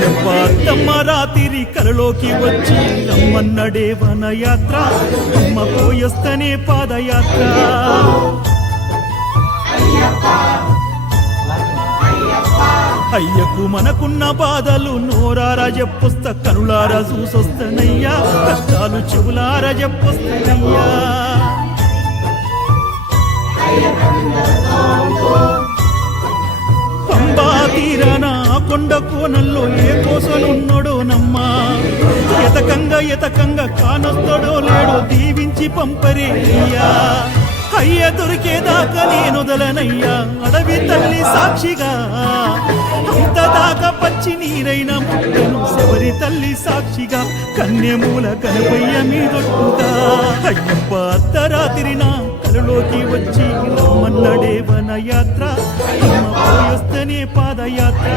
అయ్యప్ప అత్తమ్మ రాత్రి కలలోకి వచ్చి రమ్మన్నడే వనయాత్ర అమ్మ పోయొస్తనే పాదయాత్ర అయ్యకు మనకున్న బాధలు నోరారా చెప్పొస్త కనులారా చూసొస్తనయ్యా కష్టాలు చెవులారా చెప్పొస్తనయ్యా పంబా తీరాన కొండ కోనల్లో ఏ కోసలున్నాడో నమ్మా ఎతకంగా కానొస్తాడో లేడో దీవించి పంపరే అయ్యా అయ్య దొరికేదాకా నేనొదలనయ్యా అడవి తల్లి సాక్షిగా అంతదాకా పచ్చి నీరైన ముట్టను శబరి తల్లి సాక్షిగా కన్యమూల కనపయ్య మీదొట్టుగా అయ్యప్ప అర్ధరాత్రిన కలలోకి వచ్చి రమ్మన్నడే వనయాత్ర అమ్మ పోయొస్తనే పాదయాత్ర